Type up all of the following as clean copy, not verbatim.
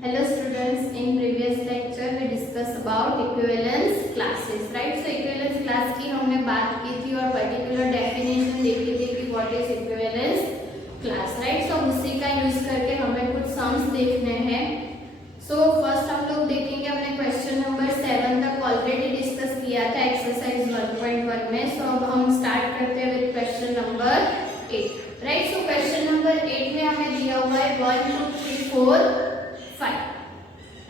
Hello students, in previous lecture we discussed about equivalence classes, right? So equivalence class की हमने बात की थी और particular definition देखी थी कि what is equivalence class, right? So उसी का use करके हमें कुछ sums देखने हैं. So first हम लोग देखेंगे हमने question number 7 तक already discuss किया था exercise 1.1 में. So अब हम start करते हैं with question number 8, right? So question number 8 में हमें दिया हुआ है 1 2 3 4 5,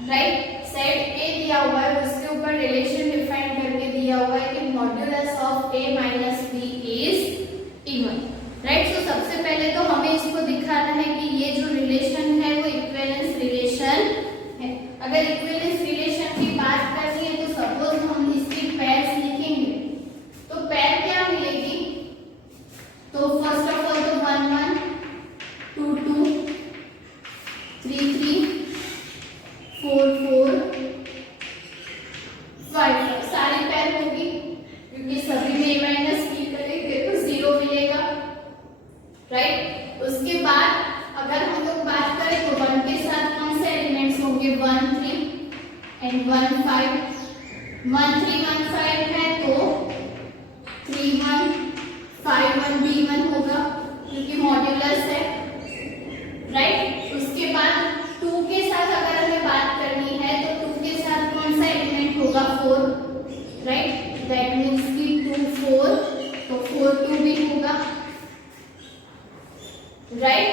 राइट. सेट ए दिया हुआ है, उसके ऊपर रिलेशन डिफाइन करके दिया हुआ है कि modulus of a minus b is even, right. So सबसे पहले तो हमें इसको दिखाना है कि ये जो रिलेशन है वो इक्विवेलेंस रिलेशन है. अगर इक्विवेलेंस रिलेशन की बात करनी है तो सपोज हम इसकी पेयर्स लिखेंगे तो पेयर क्या मिलेगी. तो फर्स्ट ऑफ ऑल तो 1 1 2 2 3 3 4 4 5 सारी पेयर होगी क्योंकि सभी में a माइनस बी करेंगे तो 0 मिलेगा, राइट. उसके बाद अगर हम लोग बात करें तो 1 के साथ कौन से एलिमेंट्स होंगे 1 3 एंड 1 5. 1 3 1 5 है तो 3 1 5 1 b 1 होगा क्योंकि मॉड्यूलस है, राइट. उसके बाद 2 के साथ अगर हमें बात करनी है तो 2 के साथ कौन सा एलिमेंट होगा 4, राइट. दैट मींस कि 2 4 तो 4 2 भी होगा, राइट.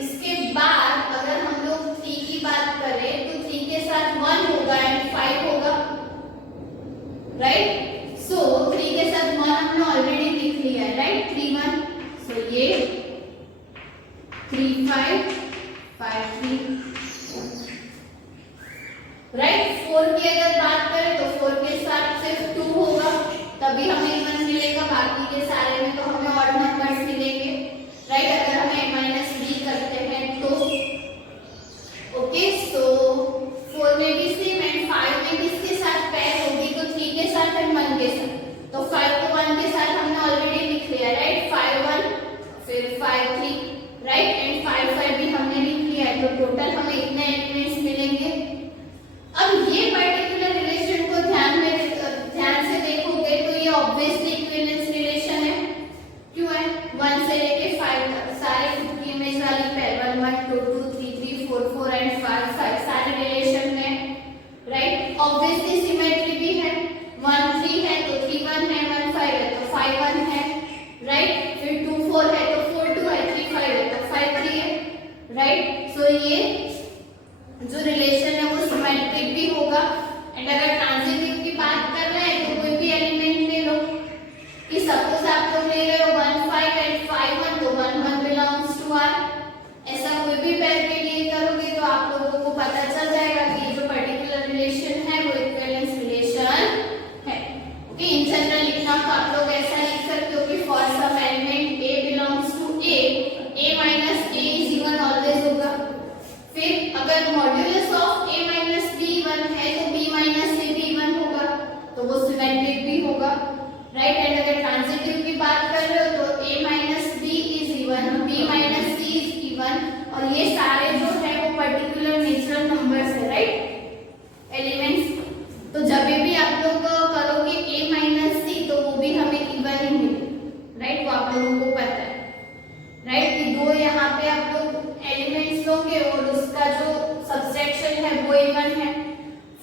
उसके बाद अगर हम लोग 3 की बात करें तो 3 के साथ 1 होगा एंड 5 होगा, राइट. सो 3 के साथ 1 हमने ऑलरेडी लिख लिया है, राइट. 3 1 सो ये 3 5 5 3, राइट. 4 की अगर बात करें तो 4 के साथ सिर्फ 2 होगा तभी हमें इवन मिलेगा, बाकी के सारे में तो हमें ऑड नंबर्स मिलेंगे, राइट. अगर हम a माइनस बी करते हैं तो ओके. सो 4 में भी सेम एंड 5 में किसके साथ पेयर होगी तो 3 के साथ एंड 1 के साथ. तो 5 को 1 के साथ हमने ऑलरेडी लिख लिया, राइट. 5 1 फिर 5 3, राइट. एंड 5 5 भी हमने लिख लिया है तो टोटल हमें इतने एलिमेंट्स मिलेंगे. अब ये पर्टिकुलर रिलेशन को ध्यान से देखोगे तो ये ऑब्वियसली इक्विवेलेंस रिलेशन है. क्यों है? 1 से लेके 5 तक सारे खुद की इमेज वाली पेयर 1 1 2 2 3 3 4 4 एंड 5 5 सारे रिलेशन में, राइट. ऑब्वियसली सिमेट्री भी है. 1 3 है तो 3 1 है, 1 5 है तो 5 1 है, राइट. फिर 2 4 है तो 4 2 है, 3 5 है तो 5 3 है, राइट. सो ये जो रिलेशन है वो सिमेट्रिक भी होगा. एंड अगर ट्रांजिटिव की बात कर रहे हैं तो कोई भी एलिमेंट ले लो कि सपोज आप लोग ले रहे हो 1 5 एंड 5 1 तो 1 1 बिलोंग्स टू r. ऐसा कोई भी पेयर के लिए करोगे तो आप लोगों को पता चल जाएगा कि जो पर्टिकुलर रिलेशन है वो इक्विवेलेंस रिलेशन है. ओके. इन जनरल लिखना तो आप लोग ऐसा लिख सकते हो कि for some element a belongs to a minus a is even always होगा. फिर अगर modulus of a minus b 1 है तो b माइनस a भी 1 होगा तो वो सिमेट्रिक भी होगा, राइट. एंड अगर ट्रांजिटिव की बात कर रहे हो तो a minus b is even, b minus c is even. और ये सारे जो है वो पर्टिकुलर नेचुरल नंबर्स है, राइट, एलिमेंट्स. तो जब भी आप लोग करोगे a माइनस c तो वो भी हमें इवन ही मिले, राइट. वो आप लोगों को पता है, राइट, कि दो यहाँ पे आप लोग एलिमेंट्स लोगे और उसका जो सब्सट्रैक्शन है वो इवन है.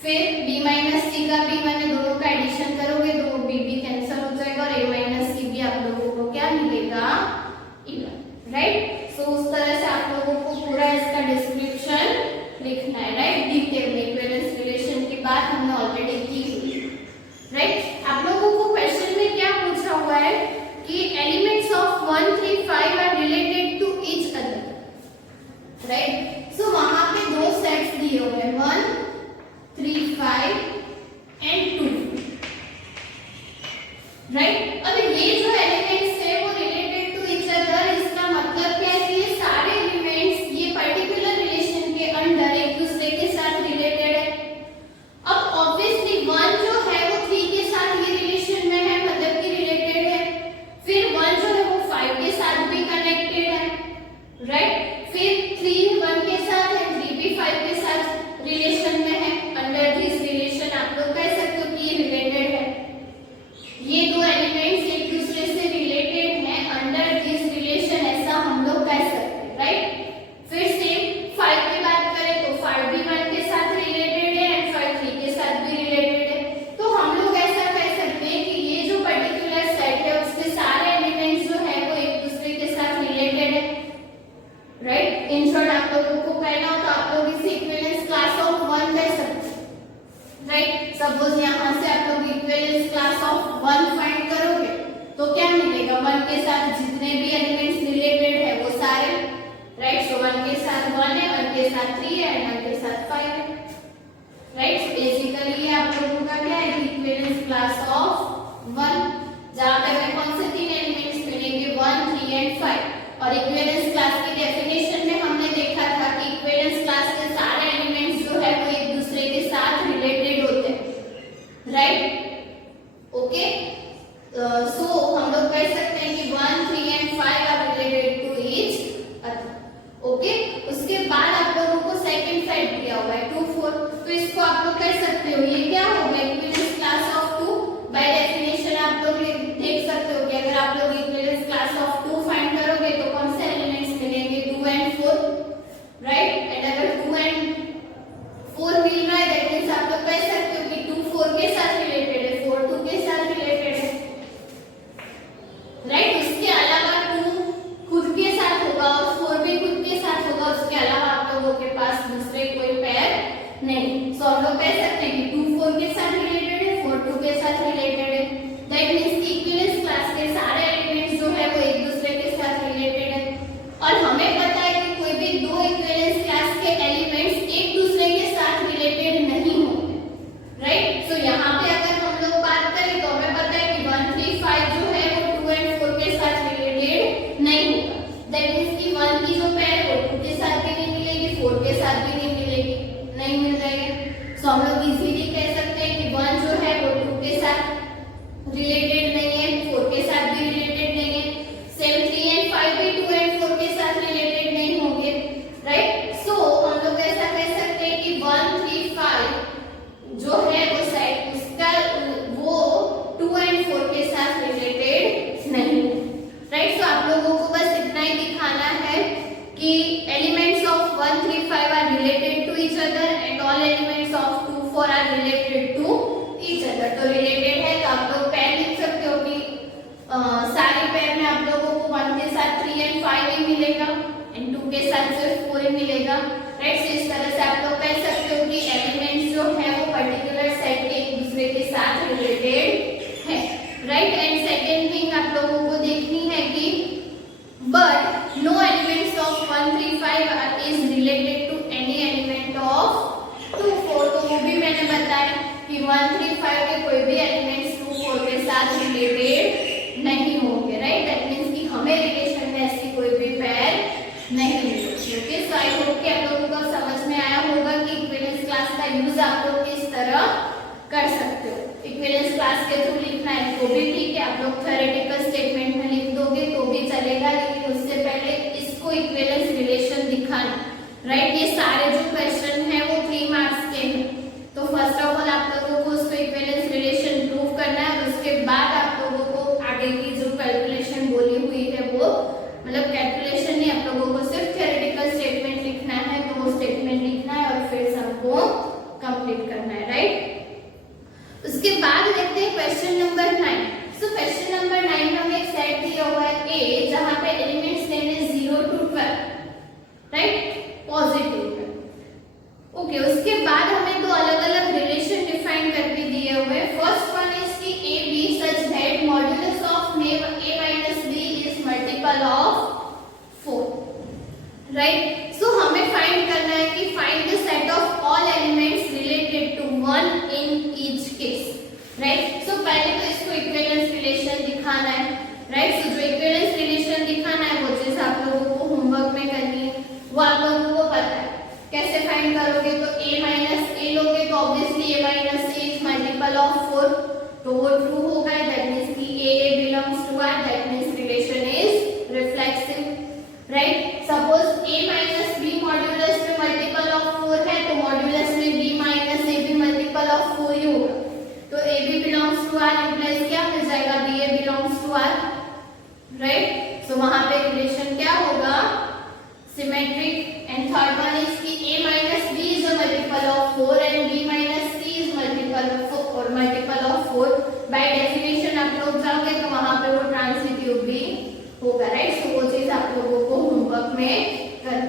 फिर b माइनस सी का भी 1 है, दोनों का एडिशन करोगे तो वो b भी कैंसिल हो जाएगा और a माइनस सी भी आप लोगों को है, n के साथ 5 है, राइट। बेसिकली ये आप लोगों का क्या है, इक्विवेलेंस क्लास ऑफ 1, जहां पे हमें कौन से 3 एलिमेंट्स मिलेंगे, 1, 3 एंड 5। और इक्विवेलेंस क्लास की डेफिनेशन में हमने देखा था कि इक्विवेलेंस क्लास के सारे एलिमेंट्स जो है वो एक दूसरे के साथ रिलेटेड होते हैं, राइट। ओके, सो हम लोग कह सकते हैं कि 1, 3 and 5 are related to each other. Okay, उसके बाद आप लोगों को सेकंड साइड दिया हुआ है 2, 4, तो इसको आप लोग कह सकते हो ये क्या होगा, equivalence class of 2। By definition आप लोग देख सकते हो कि अगर आप लोग इक्विवेलेंस क्लास ऑफ 2 फाइंड करोगे तो कौन से एलिमेंट्स मिलेंगे, 2 एंड 4, राइट। एंड अगर 2 एंड 4 मिल रहा है दैट मींस आप लोग कह सकते हो कि 2 4 के साथ रिलेटेड है, 4 2 के साथ रिलेटेड है, राइट। उसके अलावा 2 खुद के साथ होगा और 4 भी खुद के साथ होगा, उसके अलावा आप लोगों के पास दूसरे कोई पेयर नहीं। सो हम लोग कह सकते हैं कि 2 4 के साथ रिलेटेड है, 4 2 के साथ रिलेटेड है, दैट मींस कि इक्विवेलेंस क्लास के सारे एलिमेंट्स जो है वो एक दूसरे के साथ रिलेटेड है। और हमें पता है कि कोई भी दो इक्विवेलेंस क्लास के एलिमेंट्स एक दूसरे के साथ रिलेटेड नहीं होते, राइट। सो यहाँ पे अगर हम लोग बात करें तो हमें पता है कि 1 3 5 जो है वो 2 एंड 4 के साथ रिलेटेड नहीं होगा, दैट मींस कि 1 की जो पेयर है वो 2 के साथ भी नहीं मिलेगी, 4 के साथ भी नहीं मिलेगी, नहीं मिल रही है। सो हम लोग इजीली कह सकते हैं कि 1 जो है वो 2 के साथ रिलेटेड नहीं है, 4 के साथ भी रिलेटेड नहीं है, सेम 3 एंड 5 भी 2 एंड 4 के साथ रिलेटेड नहीं होंगे, राइट। सो हम लोग ऐसा कह सकते हैं कि 1 3 5 जो है वो सेट उसका वो 2 एंड 4 के साथ रिलेटेड नहीं है, राइट। सो आप लोगों को बस इतना ही दिखाना है कि elements of 1 3 5 are related to each other and all elements of 2 4 are related to each other. तो रिलेटेड है तो आप लोग पेयर लिख सकते हो कि सारी पेयर में आप लोगों को 1 के साथ 3 एंड 5 ही मिलेगा एंड 2 के साथ सिर्फ 4 ही मिलेगा, राइट। सो इस तरह से आप लोग कह सकते हो कि एलिमेंट्स जो है वो पर्टिकुलर सेट के एक दूसरे के साथ रिलेटेड है, राइट। एंड सेकंड थिंग आप लोगों को देखनी है कि but no elements of 1 3 5 is related to any element of 2 4। तो वो भी मैंने बताया कि 1 3 5 के कोई भी एलिमेंट्स 2 4 के साथ रिलेटेड नहीं होंगे, राइट। दैट मींस कि हमें रिलेशन में ऐसी कोई भी पेयर नहीं मिलेगी। ओके, सो आई होप कि आप लोगों को समझ में आया होगा कि इक्विवेलेंस क्लास का यूज आप लोग किस तरह कर सकते हो। इक्विवेलेंस क्लास के थ्रू लिखना है तो भी ठीक है, आप लोग थ्योरेटिकल स्टेटमेंट में लिख दोगे तो भी चलेगा, लेकिन उससे पहले इसको इक्विवेलेंस रिलेशन दिखाना, राइट। ये सारे जो क्वेश्चन है वो 3 मार्क्स के हैं, तो फर्स्ट ऑफ ऑल आप लोगों को उसको इक्विवेलेंस रिलेशन प्रूव करना है, उसके बाद आप लोगों को आगे की जो कैलकुलेशन बोली हुई है वो मतलब कैलकुलेशन नहीं, आप लोगों को सिर्फ थ्योरेटिकल स्टेटमेंट लिखना है, तो वो स्टेटमेंट लिखना है और फिर सबको कंप्लीट करना है, राइट। उसके बाद देखते हैं question number 9। So question number 9 में हमें एक सेट दिया हुआ है ए, जहां पे एलिमेंट्स लेने 0 to 12, राइट, पॉजिटिव है। ओके, उसके बाद हमें दो अलग अलग रिलेशन डिफाइन करके दिए हुए हैं। फर्स्ट वन इज कि a b such that modulus of a minus b is multiple of 4, right. So हमें फाइंड करना है कि find the set of all elements related to 1 in each case, right. So पहले तो इसको equivalence relation दिखाना है, राइट। सो जो इक्विवेलेंस रिलेशन दिखाना है वो चीज आप लोगों को होमवर्क में करनी है, वो आप लोगों को पता है। कैसे फाइंड करोगे, तो a माइनस a लोगे तो obviously a minus a is multiple of 4, तो वो ट्रू होगा, दैट मींस कि a belongs to r, that means relation is reflexive, right. Suppose a minus b modulus में मल्टीपल ऑफ 4 है तो मॉड्यूलस में b माइनस a भी multiple of 4 ही होगा, तो a b belongs to r implies क्या हो जाएगा, b a belongs to r, right. So वहां पे रिलेशन क्या होगा, symmetric. And third one is कि a minus b is a multiple of 4 and b minus c is multiple of 4। By definition आप लोग जाओगे तो वहां पे वो ट्रांसिटिव भी होगा, राइट। सो वो चीज आप लोगों को होमवर्क में कर।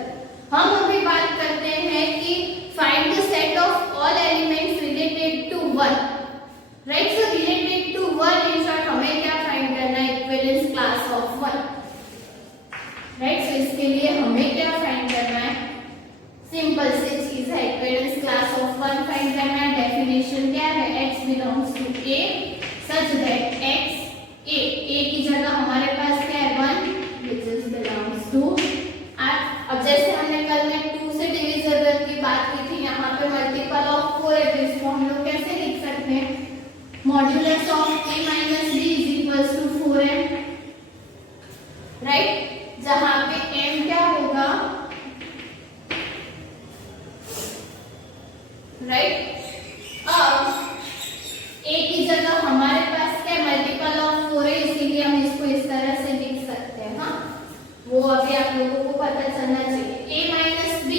हम अभी बात करते हैं कि find the set of all elements related to 1, right. So related to 1 in short हमें क्या फाइंड करना है, equivalence class of 1, right. So इसके लिए हमें क्या फाइंड करना है, सिंपल से चीज है equivalence class of one find करना है। डेफिनेशन क्या है, x belongs to a such that x a की जगह हमारे पास क्या है 1 which is belongs to r। अब जैसे हमने कल में 2 से डिविजिबल की बात की थी, यहाँ पे मल्टीपल ऑफ 4 है, तो इसको हम लोग कैसे लिख सकते हैं, modulus of a minus b is equals to 4m, right, जहाँ पे m क्या होगा, राइट। अब a की जगह हमारे पास क्या मल्टीपल ऑफ 4 है, इसीलिए हम इसको इस तरह से लिख सकते हैं। हाँ, वो अभी आप लोगों को पता चलना चाहिए। a माइनस b,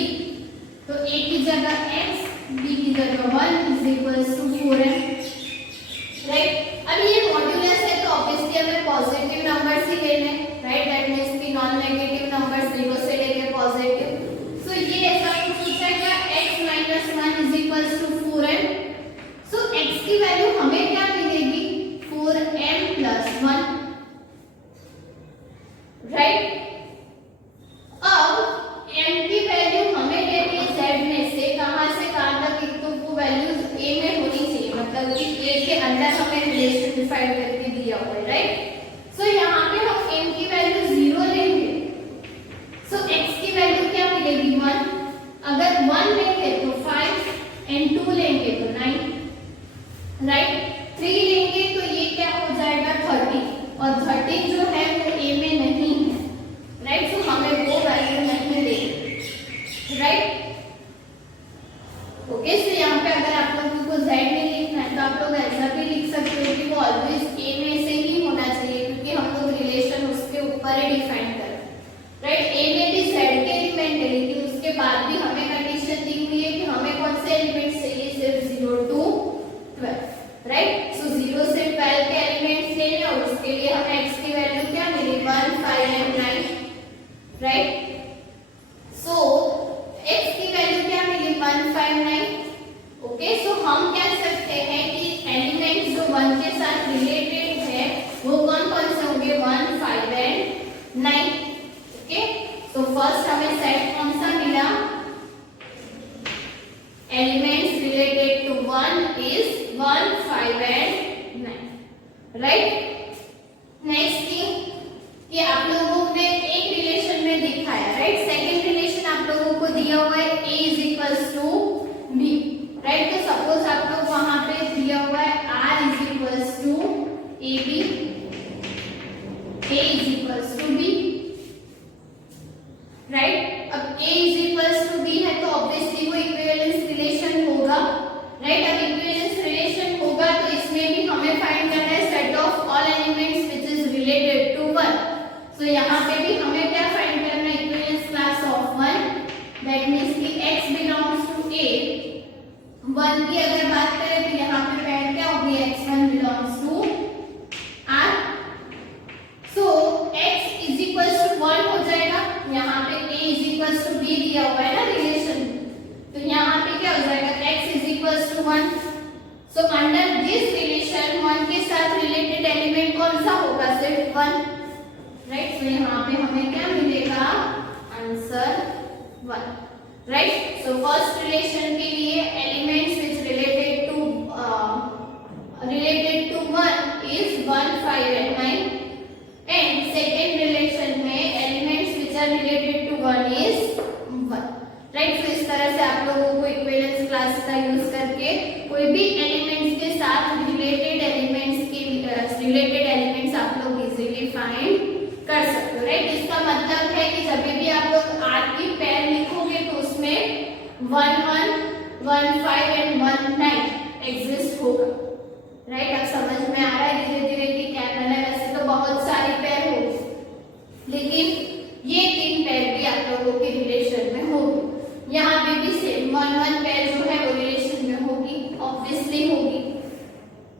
तो a की जगह x, b की जगह 1 is equals to 4m, right. अब ये मॉड्यूलस है तो ऑब्वियसली हमें पॉजिटिव नंबर्स ही लेने हैं, राइट, दैट मींस कि नॉन नेगेटिव नंबर्स 0 से लेके पॉजिटिव। सो ये ऐसा कुछ पूछेगा x minus 1 is equals to 4m। So x की वैल्यू हमें क्या मिलेगी, 4m प्लस 1, राइट। अब m की वैल्यू हमें लेनी है z में से, कहां से कहां तक, एक तो वो वैल्यूज a में होनी चाहिए, मतलब कि a के अंदर हमें रिलेशन डिफाइन करके दिया हुआ है, राइट। सो यहाँ पे हम m की वैल्यू 0 लेंगे, सो x की वैल्यू क्या मिलेगी 1, अगर 1 लेंगे तो 5 एंड 2 लेंगे तो 9, राइट, 3 लेंगे तो ये क्या हो जाएगा 30, और 30 जो है वो a में नहीं है, राइट। सो हमें वो वैल्यू नहीं मिलेगी, राइट। ओके, सो यहाँ पे अगर आप लोगों को z में लिखना है तो आप लोग ऐसा भी लिख सकते हो कि वो ऑलवेज a में से ही होना चाहिए, क्योंकि हम लोग रिलेशन उसके ऊपर ही डिफाइन कर रहे हैं, राइट। a में भी z के एलिमेंट है, लेकिन उसके बाद भी हमें कंडीशन दी हुई है कि हमें कौन से एलिमेंट चाहिए, सिर्फ 0 to 12, राइट। सो 0 से 12 के एलिमेंट्स लेने, और उसके लिए हमें x की वैल्यू क्या मिली 1, 5 एंड 9, राइट। सो x की वैल्यू क्या मिली 1, 5, 9। ओके, सो हम कह सकते हैं कि एलिमेंट्स जो 1 के साथ रिलेटेड है वो कौन कौन से होंगे, 1, 5 एंड 9। ओके, सो फर्स्ट हमें सेट कौन सा मिला, elements related to 1 is 1, 5 and 9, right. Next thing कि आप लोगों ने एक रिलेशन में दिखाया, राइट, सेकंड रिलेशन आप लोगों को दिया हुआ है a is equals to b, right. तो सपोज आप लोग वहां पे दिया हुआ है r is equals to ab, a is equals to b, right. अब a is equals to b है तो ऑब्वियसली वो इक्विवेलेंस रिलेशन होगा, राइट। अब इक्विवेलेंस रिलेशन होगा तो इसमें भी हमें फाइंड करना है set of all elements which is related to 1। So यहाँ पे भी हमें क्या फाइंड करना है, equivalence class of 1, that means कि x बिलोंग्स टू a। 1 की अगर बात करें तो यहाँ पे पैर क्या होगी, x1 belongs to r। So x is equals to 1 हो जाएगा, यहाँ पे a is equals to b दिया हुआ है ना रिलेशन, तो यहाँ पे क्या हो जाएगा, x is equals to 1। So under this relation 1 के साथ रिलेटेड एलिमेंट कौन सा होगा, सिर्फ 1, राइट। तो यहाँ पे हमें क्या मिलेगा, answer 1, right. So first relation के लिए elements which related to 1 is 1, 5 and 9, and second relation में elements which are related to 1 is 1, right. तो इस तरह से आप लोगों को इक्विवेलेंस क्लास का यूज करके कोई भी एलिमेंट्स के साथ रिलेटेड एलिमेंट्स आप लोग इजीली फाइंड कर सकते हो, राइट। इसका मतलब है कि जब भी आप लोग r की पेयर लिखोगे तो उसमें 1, 1, 1, 5 एंड 1, 9 एग्जिस्ट होगा, राइट। अब समझ में आ रहा है धीरे धीरे कि क्या करना है। वैसे तो बहुत सारी पेयर होगी, लेकिन ये 3 पेयर भी आप लोगों के रिलेशन में होगी। यहाँ पे भी सेम 1, 1 पेयर जो है वो रिलेशन में होगी, ऑब्वियसली होगी,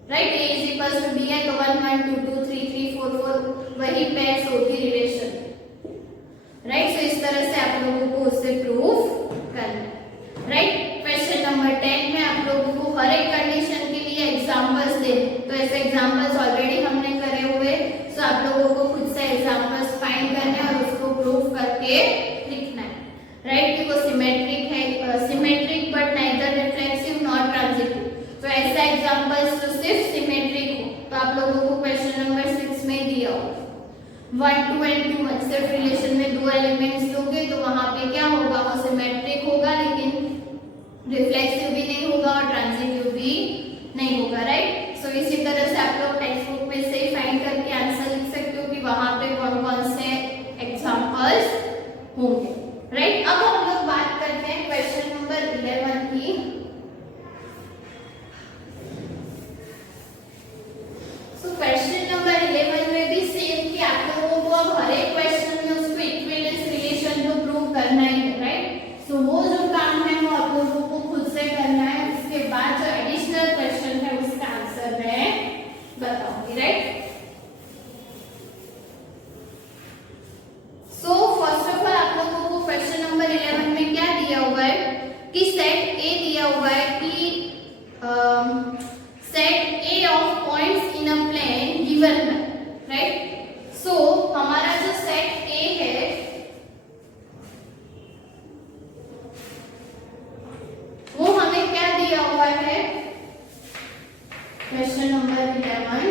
right. a is equals to b है तो 1, 1, 2, 2, 3, 3, 4, 4 वही पेयर्स होगी रिलेशन, राइट। सो इस तरह से आप लोगों को उससे प्रूव करना है, राइट। क्वेश्चन नंबर 10 में आप लोगों को हर एक कंडीशन के लिए एग्जांपल्स दे, तो ऐसे एग्जांपल्स ऑलरेडी हमने करे हुए, सो आप लोगों को खुद से एग्जांपल्स फाइंड करने और उसको प्रूव करके लिखना है, राइट। कि वो सिमेट्रिक है, सिमेट्रिक एग्जांपल्स जो सिर्फ सिमेट्रिक हो, तो आप लोगों को क्वेश्चन नंबर 6 में दिया हो 1 2 एंड 2 1 सिर्फ रिलेशन में दो एलिमेंट्स दोगे तो वहां पे क्या होगा, वो सिमेट्रिक होगा लेकिन रिफ्लेक्सिव भी नहीं होगा और ट्रांजिटिव भी नहीं होगा, राइट। सो इसी तरह से आप लोग टेक्स्ट बुक में से फाइंड करके आंसर लिख सकते हो कि वहां पे कौन कौन से एग्जांपल्स होंगे, राइट। अब हम लोग बात करते हैं क्वेश्चन नंबर 11 की। सो क्वेश्चन नंबर 11 में भी सेम कि आप लोगों को अब हर एक क्वेश्चन में उसको इक्विवेलेंस रिलेशन तो प्रूव करना ही है, राइट। सो वो जो काम है वो आप लोगों को खुद से करना है, उसके बाद जो एडिशनल क्वेश्चन है उसका आंसर मैं बताऊंगी, right. So first of all आप लोगों को क्वेश्चन नंबर 11 में क्या दिया हुआ है कि सेट ए दिया हुआ है कि set A of points in a plane given है, राइट। सो हमारा जो सेट ए है वो हमें क्या दिया हुआ है, question number 11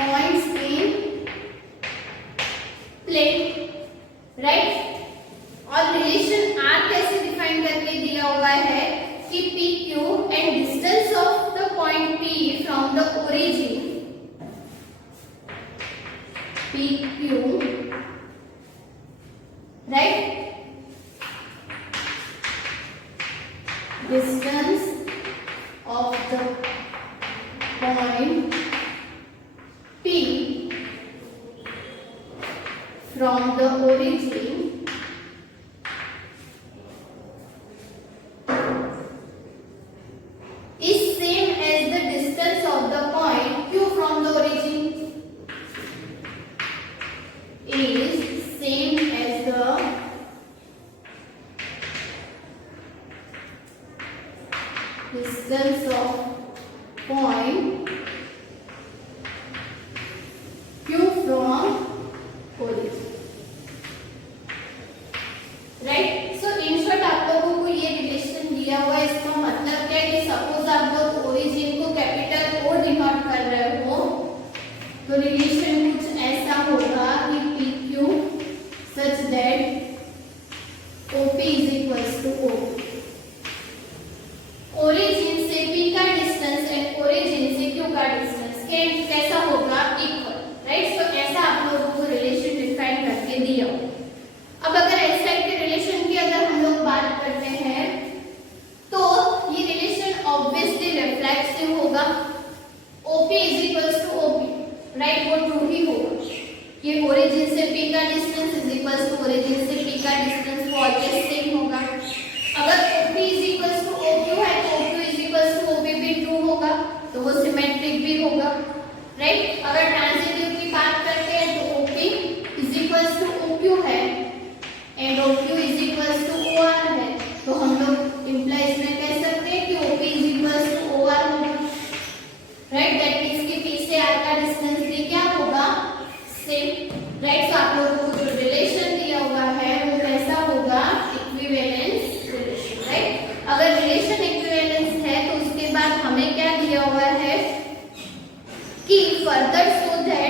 points in plane, right. और रिलेशन आर कैसे डिफाइन करके दिया हुआ है कि P Q and distance of the point P from the origin P Q, right, distance of the point P from the origin is same as the distance of the point Q from the origin is same as the distance of point Q from origin, right। So in short आप लोगों को ये relation दिया हुआ है, इसका मतलब क्या है कि सपोज आप लोग ओरिजिन को कैपिटल O डिनोट कर रहे हो तो रिलेशन कुछ ऐसा होगा कि PQ such that OP is equals to OP। Origin से P का डिस्टेंस एंड ओरिजिन से Q का डिस्टेंस कैसा होगा, इक्वल, राइट। तो ऐसा आप लोगों को रिलेशन डिफाइन करके दिया हो। अब अगर इस टाइप के रिलेशन की अगर हम लोग बात करते हैं तो ये रिलेशन ऑब्वियसली रिफ्लेक्सिव होगा, OP is equals to OP, right, वो ट्रू ही होगा। ये ओरिजिन से P का distance is equals to origin से P का डिस्टेंस, वो ऑलवेज सेम होगा। अगर OP is equals to OQ है तो OQ is equals to OP भी ट्रू होगा, तो वो सिमेट्रिक भी होगा, राइट। अगर ट्रांजिटिव की बात करते हैं तो OP is equals to OQ है and OQ is equals to OR है, तो हम लोग इंप्लाइज में कह सकते हैं कि OP is equals to OR होगा, राइट। दैट मींस कि P से R का डिस्टेंस भी क्या होगा, सेम, राइट। तो आप लोगों को जो रिलेशन दिया हुआ है वो कैसा होगा, इक्विवेलेंस रिलेशन, राइट। अगर रिलेशन इक्विवेलेंस है तो उसके बाद हमें क्या दिया हुआ है कि फर्दर सो दैट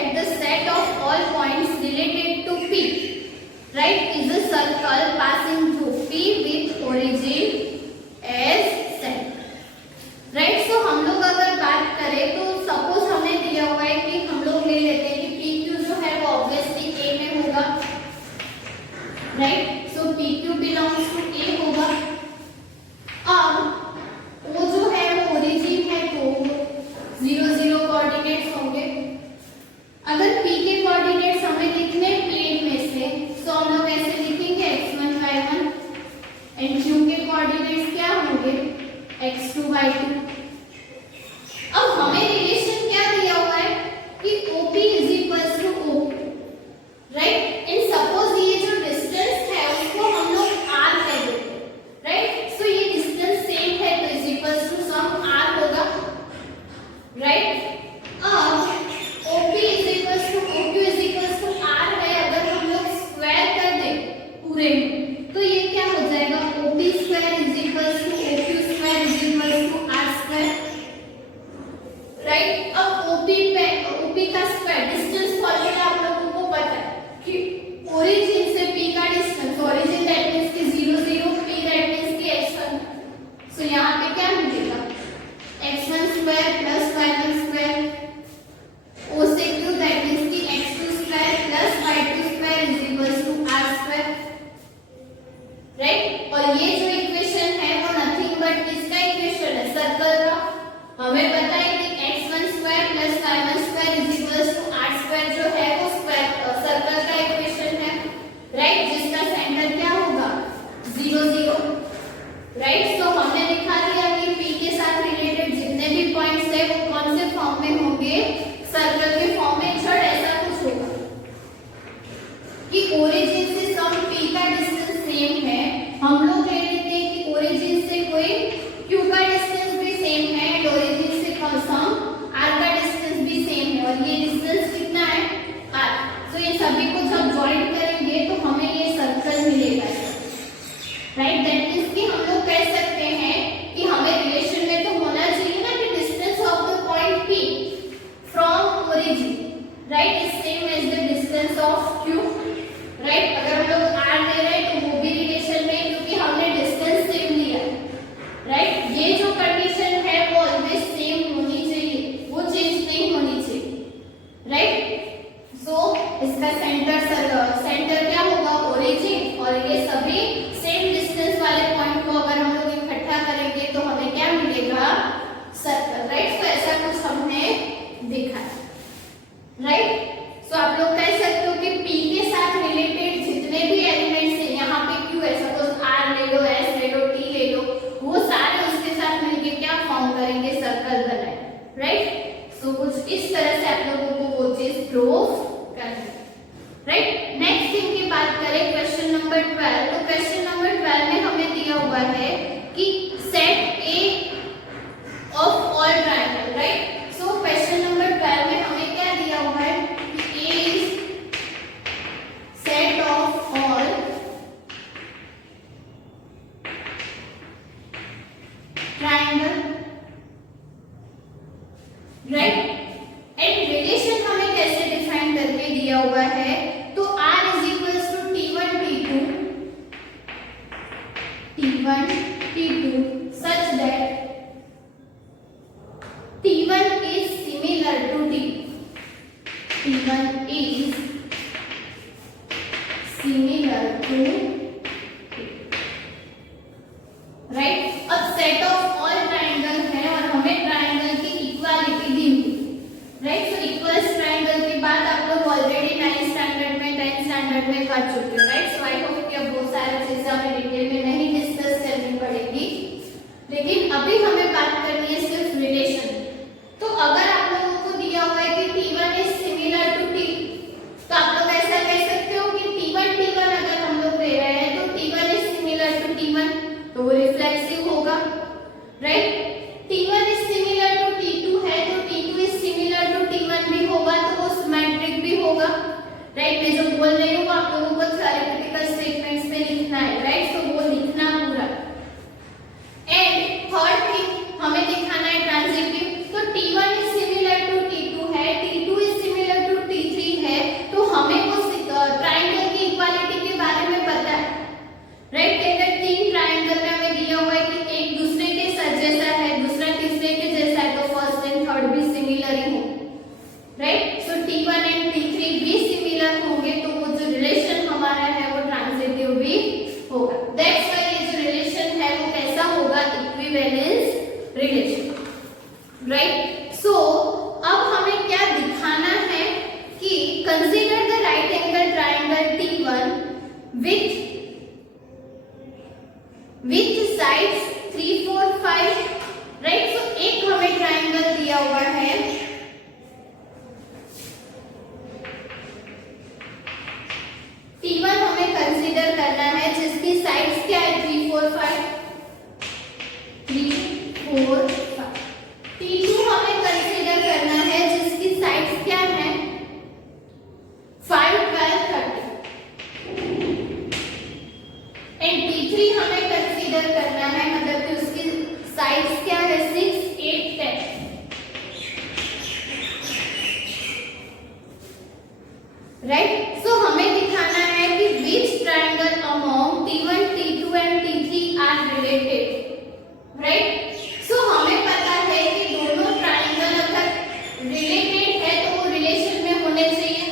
राइट। और ये जो इक्वेशन है वो नथिंग बट किसका इक्वेशन है, सर्कल का। हमें पता है कि x1² + y1² = 8² जो है वो सर्कल का इक्वेशन है, राइट, जिसका सेंटर क्या होगा 0 0, राइट। सो हमने दिखा दिया कि P के साथ रिलेटेड जितने भी पॉइंट्स है वो कौन से फॉर्म में होंगे, सर्कल के फॉर्म में। छड़ ऐसा कुछ होगा कि ओरिजिन से सम P का डिस्टेंस सेम है, हम लोग ले लेते हैं कि ओरिजिन से कोई Q का डिस्टेंस भी सेम है एंड ओरिजिन से सम R का डिस्टेंस भी सेम है, और ये डिस्टेंस कितना है R। सो ये सभी को जब ज्वाइन करेंगे तो हमें ये सर्कल मिलेगा, राइट। दैट मींस कि हम लोग कह सकते हैं कि हमें रिलेशन में तो होना चाहिए ना कि distance of the point P from origin, right, is same as the distance of Q, right. अगर हम लोग R ले रहे हैं तो वो भी रिलेशन में, क्योंकि हमने डिस्टेंस सेम लिया, राइट। ये जो कंडीशन है वो ऑलवेज सेम होनी चाहिए, वो चेंज नहीं होनी चाहिए, राइट। सो इसका सेंटर क्या होगा ओरिजिन, और ये सभी सेम डिस्टेंस वाले पॉइंट को अगर हम लोग इकट्ठा करेंगे तो हमें क्या मिलेगा, सर्कल, राइट। तो ऐसा कुछ हमने देखा, राइट। सो आप लोग कह सकते हो कि P के साथ रिलेटेड जितने भी एलिमेंट्स हैं, यहाँ पे Q है, सपोज R ले लो, S ले लो, T ले लो, वो सारे उसके साथ मिलके क्या फॉर्म करेंगे, सर्कल बनाए, राइट। सो कुछ इस तरह से आप लोगों को वो चीज प्रूव करनी है, राइट। नेक्स्ट थिंग की बात करें क्वेश्चन नंबर 12, तो क्वेश्चन नंबर 12 में हमें दिया हुआ है कि set A of all triangle, right. So question number 12 में हमें क्या दिया हुआ है कि A is set of all triangle, right. And relation हमें कैसे डिफाइन करके दिया हुआ है, तो R is equals to T1 T2 such that T1 is similar to T1 is similar to T, right. अब सेट ऑफ ऑल ट्रायंगल है और हमें ट्रायंगल की इक्वालिटी दी हुई, राइट। सो इक्वल्स ट्रायंगल की बात आप लोग ऑलरेडी 9th स्टैंडर्ड में 10th स्टैंडर्ड में कर चुके हो, राइट। सो आई होप कि अब बहुत सारी चीजें हमें डिटेल में नहीं डिस्कस करनी पड़ेगी, लेकिन अभी हमें बात करनी है सिर्फ रिलेशन। तो अगर आप लोगों को दिया हुआ है कि T1 is similar to T, तो आप लोग ऐसा कह सकते हो कि T1 अगर हम लोग ले रहे हैं तो T1 is similar to T1, तो वो रिफ्लेक्सिव होगा, right. T1 is similar to T2 है तो T2 is similar to T1 भी होगा, तो वो सिमेट्रिक भी होगा, राइट। मैं जो बोल रही हूँ आप लोगों को थ्योरेटिकल स्टेटमेंट्स में लिखना है, राइट। तो वो लिखना पूरा। एंड थर्ड थिंग हमें दिखाना है ट्रांजिटिव, तो T1 is similar to T2 है, T2 is similar to T3 है, तो हमें उस ट्रायंगल की इक्वालिटी के बारे में पता है, राइट। अगर तीन ट्रायंगल में हमें दिया हुआ है कि एक दूसरे के साथ जैसा है, दूसरा तीसरे के जैसा है, तो फर्स्ट एंड थर्ड भी सिमिलर ही हो, right. So T1 and T3 भी सिमिलर होंगे, तो वो जो रिलेशन हमारा है वो ट्रांजिटिव भी होगा। दैट्स व्हाई ये जो रिलेशन है वो कैसा होगा, इक्विवेलेंस रिलेशन, राइट। सो अब हमें क्या दिखाना है कि consider the right angle triangle T1 with sides 3 4 5, right. So एक हमें ट्रायंगल दिया हुआ है, T1 हमें कंसीडर करना है जिसकी साइड्स क्या है 3 4 5, 3 4 5। T2 हमें कंसीडर करना है जिसकी साइड्स क्या है 5 12 30, एंड T3 हमें कंसीडर करना है, मतलब कि उसकी साइड्स क्या है 6 8 10, राइट। सो हमें दिखाना है कि which triangle among T1 T2 and T3 are related, right. So हमें पता है कि दोनों ट्रायंगल अगर रिलेटेड है तो वो रिलेशन में होने चाहिए,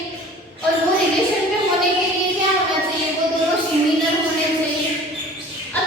और वो रिलेशन में होने के लिए क्या होना चाहिए, वो दोनों सिमिलर होने चाहिए। अब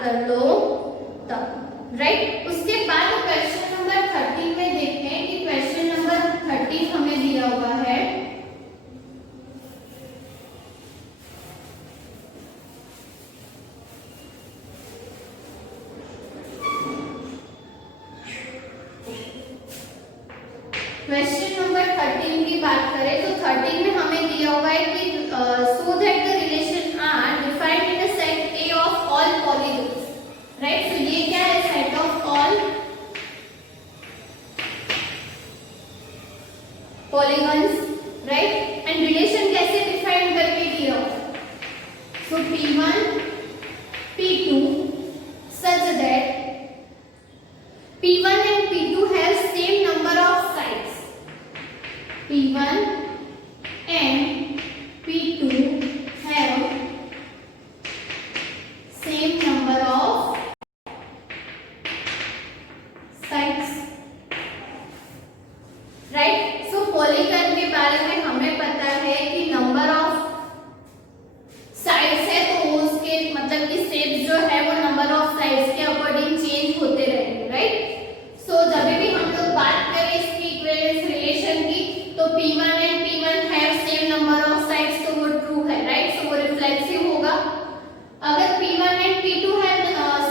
कर लो तब, राइट। उसके बाद क्वेश्चन नंबर 13 में देखते हैं कि क्वेश्चन नंबर 13 हमें दिया हुआ है। क्वेश्चन नंबर 13 की बात करें तो 13 में हमें दिया हुआ है कि so that the relation R defined in the set A of all polygons, right. तो ये क्या है, set of all polygons, right. And relation कैसे डिफाइन करके दिया हुआ है, so P1 P2 such that P1 and P2 have same number of sides, P1 and P2 have same number of sides, right। so polygon के बारे में हमें पता है कि नंबर ऑफ साइड्स है तो उसके मतलब कि शेप जो है वो नंबर ऑफ साइड्स के अकॉर्डिंग चेंज होते रहेंगे, राइट। सो जब भी हम लोग बात करें इसकी इक्विवेलेंस रिलेशन की तो P1 and P1 have same number of sides तो वो ट्रू है, राइट। सो वो रिफ्लेक्सिव होगा। अगर P1 and P2 have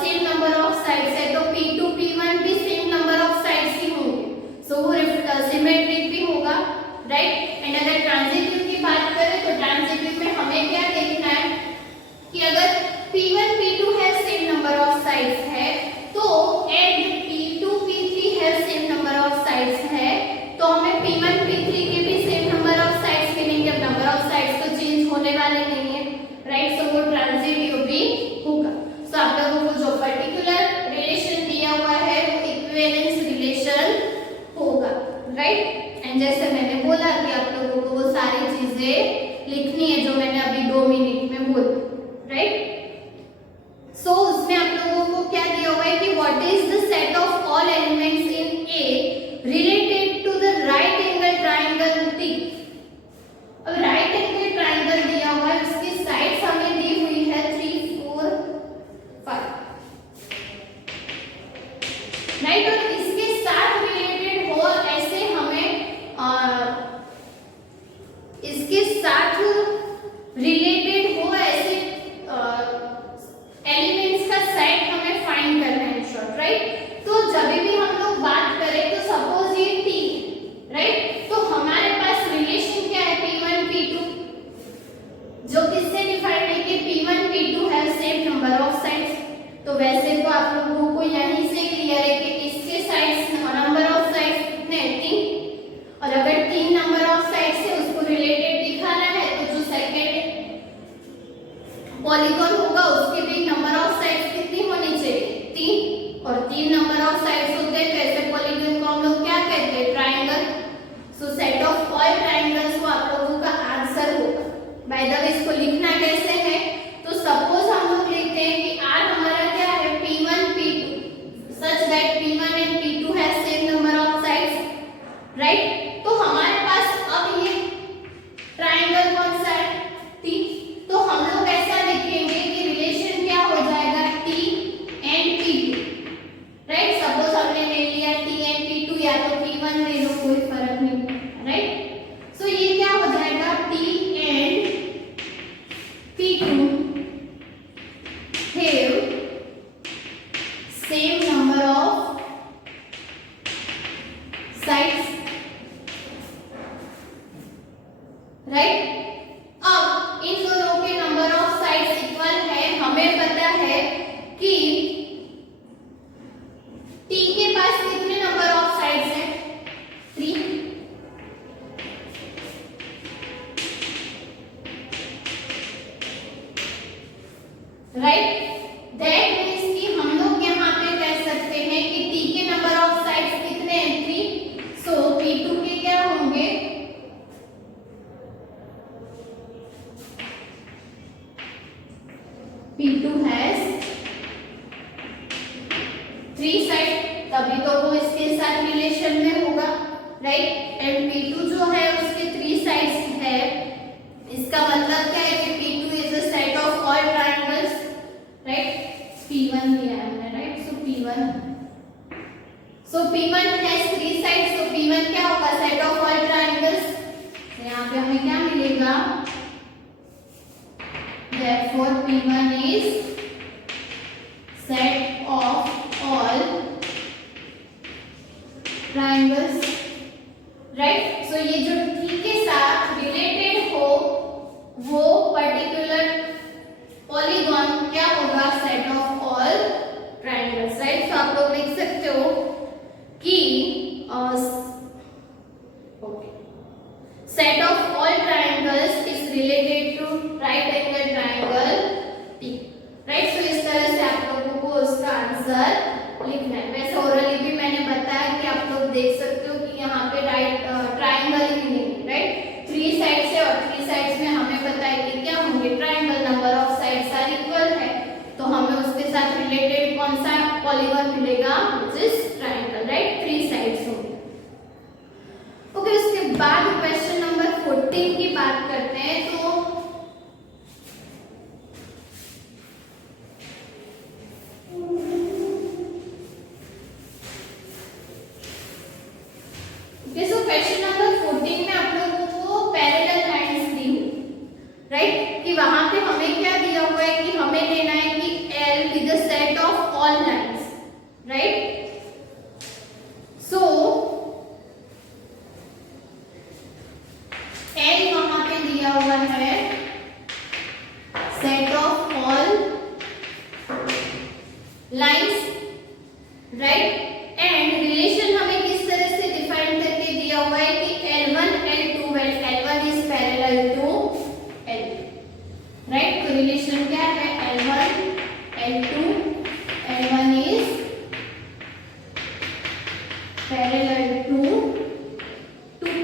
same number of sides है तो P2 P1 भी सेम नंबर ऑफ साइड्स ही होंगे, सो वो सिमेट्रिक भी होगा, राइट। एंड अगर ट्रांजिटिव की बात करें तो ट्रांजिटिव में हमें क्या देखना है कि अगर P1 P2 have same number of sides है तो and P2 P3 have same number of sides है तो हमें P1 P3 के भी सेम नंबर ऑफ साइड्स मिलेंगे। अब नंबर ऑफ साइड्स तो चेंज होने वाले नहीं है, राइट। सो वो ट्रांजिटिव भी होगा। सो आप लोगों को जो पर्टिकुलर रिलेशन दिया हुआ है वो इक्विवेलेंस रिलेशन होगा, राइट। एंड जैसे मैंने बोला कि आप लोगों को वो सारी चीजें लिखनी है जो मैंने अभी 2 मिनट में बोली, राइट। सो उसमें आप लोगों को क्या दिया हुआ है कि what is the set of all elements in A related to the right angle triangle T. अब राइट एंगल ट्राइंगल दिया हुआ है, उसकी साइड्स हमें दी हुई है 3 4 5, राइट। और इसके साथ रिलेटेड हो ऐसे हमें इसके साथ रिलेटेड हो ऐसे एलिमेंट्स का सेट हमें फाइंड करना है, शॉर्ट, राइट। तो जब भी हम लोग बात करें तो सपोज ये T, राइट। तो हमारे पास रिलेशन क्या है P1 P2 जो किससे डिफाइंड है कि P1 P2 have same number of sides. तो वैसे तो आप लोगों को यहीं से क्लियर है कि इसके साइड्स नंबर ऑफ साइड्स कितने हैं 3, और अगर 3 नंबर ऑफ साइड्स है उसको रिलेटेड दिखाना है तो जो सेकंड पॉलीगॉन होगा उसके भी नंबर ऑफ साइड्स कितनी होनी चाहिए 3, और 3 नंबर ऑफ साइड्स होते हैं तो ऐसे पॉलीगॉन को हम लोग क्या कहते हैं, triangle. So set of all triangles वो आप लोगों का आंसर होगा। बाय द वे इसको लिखना कैसे है, तो सपोज हम लोग लिखते हैं कि R हमारा क्या है P1 P2 such that P1 and P2 have same number of sides, right. तो हमारे पास अब ये ट्रायंगल कौन सा है T, तो हम लोग ऐसा लिखेंगे कि रिलेशन क्या हो जाएगा T and P2, right. Suppose हमने ले लिया T एंड P2 या तो P1 ले लो कोई फर्क नहीं, राइट। सो ये क्या हो जाएगा T and P2 have same number of sides, right. अब इन दोनों के नंबर ऑफ साइड्स इक्वल है। हमें पता है कि T के पास कितने नंबर ऑफ साइड्स हैं 3, राइट। दैट मींस कि हम लोग यहाँ पे कह सकते हैं कि T के नंबर ऑफ साइड्स कितने हैं 3, सो P2 के क्या होंगे P2 has 3 साइड, तभी तो वो इसके साथ रिलेशन में होगा, राइट। एंड P2 जो है उसके 3 साइड्स है, इसका मतलब क्या है कि P2 is a set of all triangles, right. P1 P1 has 3 sides, तो P1 क्या होगा? Set of all triangles. यहाँ पे हमें क्या मिलेगा? Therefore P1 is set of all triangles, right? So ये जो T के साथ रिलेटेड हो वो पर्टिकुलर पॉलीगॉन क्या होगा? Set of all triangles, right? तो आप लोग लिख सकते हो कि set of all triangles is related to right angle triangle T, right? So इस तरह से आप लोगों को उसका आंसर लिखना है। वैसे ओरली भी मैंने बताया कि आप लोग देख सकते हो कि यहाँ पे राइट ट्राइंगल ही मिलेंगे, राइट? 3 साइड्स है और 3 साइड्स में हमें पता है कि क्या होंगे? Triangle, number of sides are equal है, तो हमें उसके साथ रिलेटेड कौन सा पॉलीगॉन मिलेगा? Which is triangle, right? 3 sides होंगे। ओके, उसके बाद क्वेश्चन नंबर 14 की बात करते हैं। तो क्वेश्चन नंबर 14 में आप लोगों को पैरेलल लाइंस दी हुई, राइट? कि वहां पे हमें क्या दिया हुआ है कि हमें लेना है कि L with the set of all lines, right? So L वहां पे दिया हुआ है set of all lines, right? And relation हमें किस तरह से डिफाइन करके दिया हुआ है कि L1 L2 L1 is parallel to L2, right? तो रिलेशन क्या है? L1 L2 L1 is parallel to 2,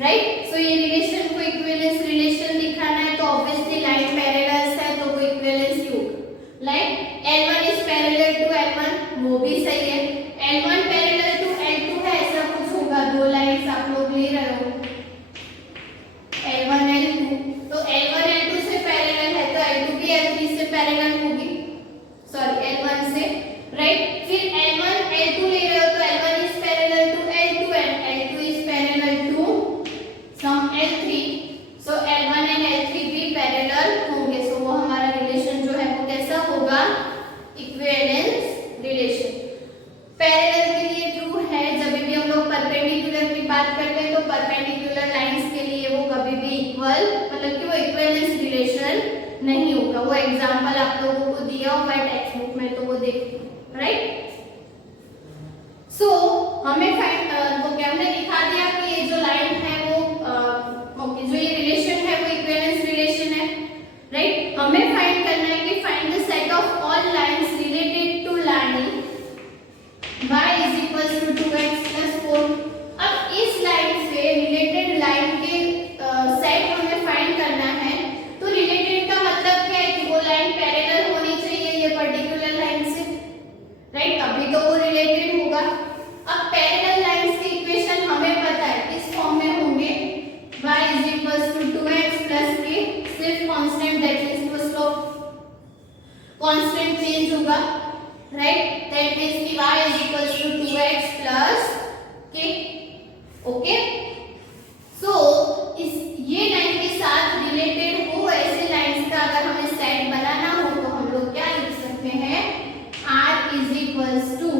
right? So ये रिलेशन को इक्विवेलेंस रिलेशन दिखाना है, तो ऑब्वियसली लाइन पैरेलल्स है तो वो इक्विवेलेंस ही होगा। Line L1 is parallel to L1, वो भी सही है। L1 पैरेलल टू L2 है, ऐसा कुछ होगा? 2 लाइंस आप लोग ले रहे हो L1 L2, तो L1 L2 से पैरेलल है तो L2 भी L3 से पैरेलल होगी, सॉरी L1 से, राइट? फिर L1 L2 ले रहे हो तो L1 is parallel to L2 and L2 is parallel to some L3, so L1 and L3 भी पैरेलल होंगे। सो वो हमारा रिलेशन जो है वो कैसा होगा? Equivalence relation. पैरेलल के लिए ट्रू है, जब भी हम लोग परपेंडिकुलर की बात करते हैं तो परपेंडिकुलर लाइंस के लिए वो कभी भी इक्वल, मतलब कि वो इक्विवेलेंस रिलेशन नहीं होगा। वो एग्जांपल आप लोगों को दिया हुआ है टेक्स्ट बुक में, तो वो देखो, राइट? सो हमें फाइंड वो क्या हमने दिखा दिया कि ये जो लाइन है वो ओके, जो ये रिलेशन है वो इक्विवेलेंस रिलेशन है, राइट? हमें फाइंड करना है कि find the set of all lines related to line y is equals to 2x plus 4। अब इस लाइन से रिलेटेड लाइन के सेट हमें फाइंड करना है, तो रिलेटेड का मतलब क्या है? कि वो लाइन पैरेलल होनी चाहिए ये पर्टिकुलर लाइन से, राइट? तभी तो वो रिलेटेड होगा। अब पैरेलल लाइंस की इक्वेशन हमें पता है, किस फॉर्म में होंगे? y is equals to 2x plus k, सिर्फ कांस्टेंट, दैट मींस वो स्लोप कांस्टेंट चेंज होगा, राइट? दैट मींस कि y is equals to 2x plus k, okay? So इस ये लाइन के साथ रिलेटेड हो ऐसे लाइंस का अगर हमें सेट बनाना हो तो हम लोग क्या लिख सकते हैं? R is equals to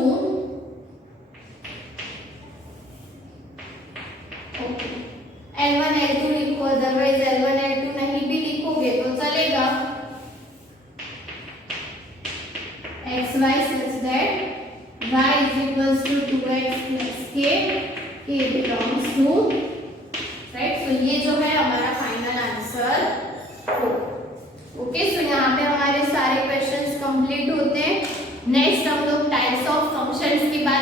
L1 L2 लिखो, अदरवाइज L1 L2 नहीं भी लिखोगे तो चलेगा। x y such that y is equals to 2x plus k, k belongs to, right? So ये जो है हमारा फाइनल आंसर हो। ओके, सो यहाँ पे हमारे सारे क्वेश्चंस कंप्लीट होते हैं। नेक्स्ट हम लोग टाइप्स ऑफ फंक्शंस की बात